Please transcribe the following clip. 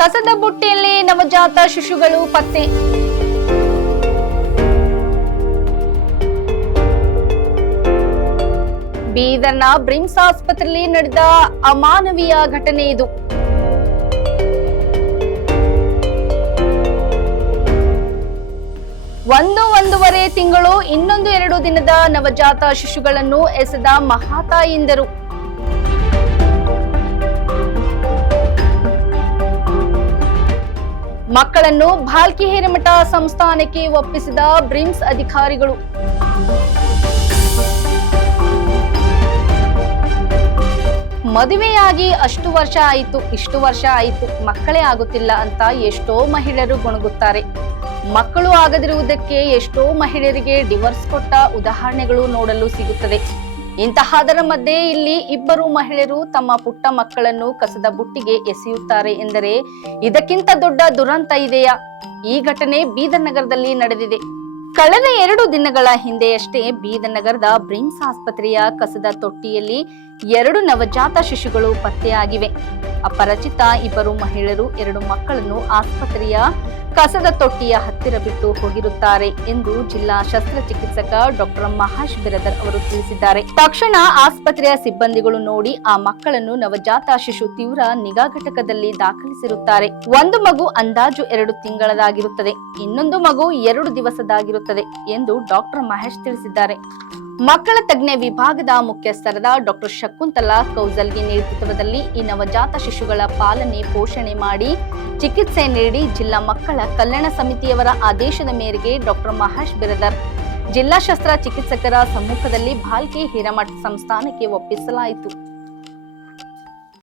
ಕಸದ ಬುಟ್ಟಿಯಲ್ಲಿ ನವಜಾತ ಶಿಶುಗಳು ಪತ್ತೆ. ಬೀದರ್ನ ಬ್ರಿಮ್ಸ್ ಆಸ್ಪತ್ರೆಯಲ್ಲಿ ನಡೆದ ಅಮಾನವೀಯ ಘಟನೆ ಇದು. ಒಂದೂವರೆ ತಿಂಗಳು 2 ದಿನದ ನವಜಾತ ಶಿಶುಗಳನ್ನು ಎಸೆದ ಮಹಾತಾಯಿಂದರು. ಮಕ್ಕಳನ್ನು ಭಾಲ್ಕಿ ಹಿರೇಮಠ ಸಂಸ್ಥಾನಕ್ಕೆ ಒಪ್ಪಿಸಿದ ಬ್ರಿಮ್ಸ್ ಅಧಿಕಾರಿಗಳು. ಮದುವೆಯಾಗಿ ಇಷ್ಟು ವರ್ಷ ಆಯಿತು ಮಕ್ಕಳೇ ಆಗುತ್ತಿಲ್ಲ ಅಂತ ಎಷ್ಟೋ ಮಹಿಳೆಯರು ಗೊಣಗುತ್ತಾರೆ. ಮಕ್ಕಳು ಆಗದಿರುವುದಕ್ಕೆ ಎಷ್ಟೋ ಮಹಿಳೆಯರಿಗೆ ಡಿವೋರ್ಸ್ ಕೊಟ್ಟ ಉದಾಹರಣೆಗಳು ನೋಡಲು ಸಿಗುತ್ತದೆ. ಇಂತಹದರ ಮಧ್ಯೆ ಇಲ್ಲಿ 2 ಮಹಿಳೆಯರು ತಮ್ಮ ಪುಟ್ಟ ಮಕ್ಕಳನ್ನು ಕಸದ ಬುಟ್ಟಿಗೆ ಎಸೆಯುತ್ತಾರೆ ಎಂದರೆ ಇದಕ್ಕಿಂತ ದೊಡ್ಡ ದುರಂತ ಇದೆಯಾ? ಈ ಘಟನೆ ಬೀದರ್ ನಗರದಲ್ಲಿ ನಡೆದಿದೆ. ಕಳೆದ 2 ದಿನಗಳ ಹಿಂದೆಯಷ್ಟೇ ಬೀದರ್ ನಗರದ ಬ್ರಿಮ್ಸ್ ಆಸ್ಪತ್ರೆಯ ಕಸದ ತೊಟ್ಟಿಯಲ್ಲಿ 2 ನವಜಾತ ಶಿಶುಗಳು ಪತ್ತೆಯಾಗಿವೆ. ಅಪರಿಚಿತ 2 ಮಹಿಳೆಯರು 2 ಮಕ್ಕಳನ್ನು ಆಸ್ಪತ್ರೆಯ ಕಸದ ತೊಟ್ಟಿಯ ಹತ್ತಿರ ಬಿಟ್ಟು ಹೋಗಿರುತ್ತಾರೆ ಎಂದು ಜಿಲ್ಲಾ ಶಸ್ತ್ರಚಿಕಿತ್ಸಕ ಡಾಕ್ಟರ್ ಮಹೇಶ್ ಬಿರದರ್ ಅವರು ತಿಳಿಸಿದ್ದಾರೆ. ತಕ್ಷಣ ಆಸ್ಪತ್ರೆಯ ಸಿಬ್ಬಂದಿಗಳು ನೋಡಿ ಆ ಮಕ್ಕಳನ್ನು ನವಜಾತ ಶಿಶು ತೀವ್ರ ನಿಗಾ ಘಟಕದಲ್ಲಿ ದಾಖಲಿಸಿರುತ್ತಾರೆ. ಒಂದು ಮಗು ಅಂದಾಜು 2 ತಿಂಗಳದಾಗಿರುತ್ತದೆ, ಇನ್ನೊಂದು ಮಗು 2 ದಿವಸದಾಗಿರುತ್ತದೆ ಎಂದು ಡಾಕ್ಟರ್ ಮಹೇಶ್ ತಿಳಿಸಿದ್ದಾರೆ. ಮಕ್ಕಳ ತಜ್ಞ ವಿಭಾಗದ ಮುಖ್ಯಸ್ಥರಾದ ಡಾಕ್ಟರ್ ಶಕುಂತಲಾ ಕೌಜಲ್ಗಿ ನೇತೃತ್ವದಲ್ಲಿ ಈ ನವಜಾತ ಶಿಶುಗಳ ಪಾಲನೆ ಪೋಷಣೆ ಮಾಡಿ ಚಿಕಿತ್ಸೆ ನೀಡಿ ಜಿಲ್ಲಾ ಮಕ್ಕಳ ಕಲ್ಯಾಣ ಸಮಿತಿಯವರ ಆದೇಶದ ಮೇರೆಗೆ ಡಾಕ್ಟರ್ ಮಹೇಶ್ ಬಿರದರ್ ಜಿಲ್ಲಾ ಶಸ್ತ್ರ ಚಿಕಿತ್ಸಕರ ಸಮ್ಮುಖದಲ್ಲಿ ಭಾಲ್ಕಿ ಹಿರೇಮಠ ಸಂಸ್ಥಾನಕ್ಕೆ ಒಪ್ಪಿಸಲಾಯಿತು.